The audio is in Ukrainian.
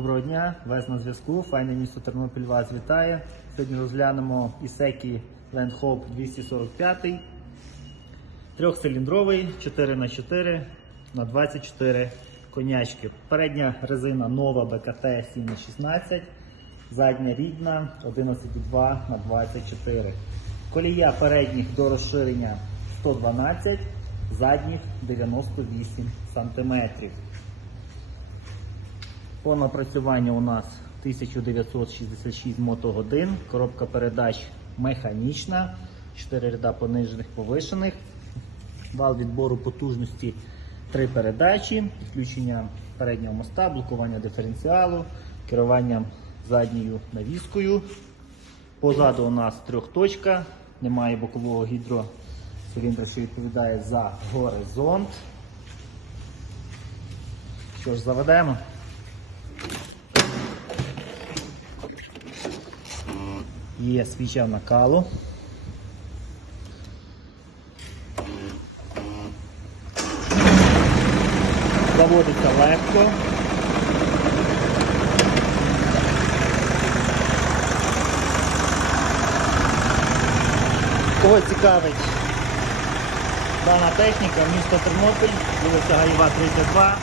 Доброго дня, Вес на зв'язку. Файне місто Тернопіль вас вітає. Сьогодні розглянемо Ісекі Land Hope 245. Трьохциліндровий 4х4 на 24 конячки. Передня резина нова БКТ 7х16, задня рідна 11,2 на 24. Колія передніх до розширення 112, задніх 98 см. По напрацюванню у нас 1966 мотогодин, коробка передач механічна, 4 ряда понижених повишених, вал відбору потужності 3 передачі, підключення переднього моста, блокування диференціалу, керування задньою навіскою. Позаду у нас трьохточка, немає бокового гідроциліндра, що відповідає за горизонт. Що ж, заведемо. Є свіча накалу. Заводиться легко. Кого цікавить дана техніка, місто Тернопіль, вулиця Гаєва 32,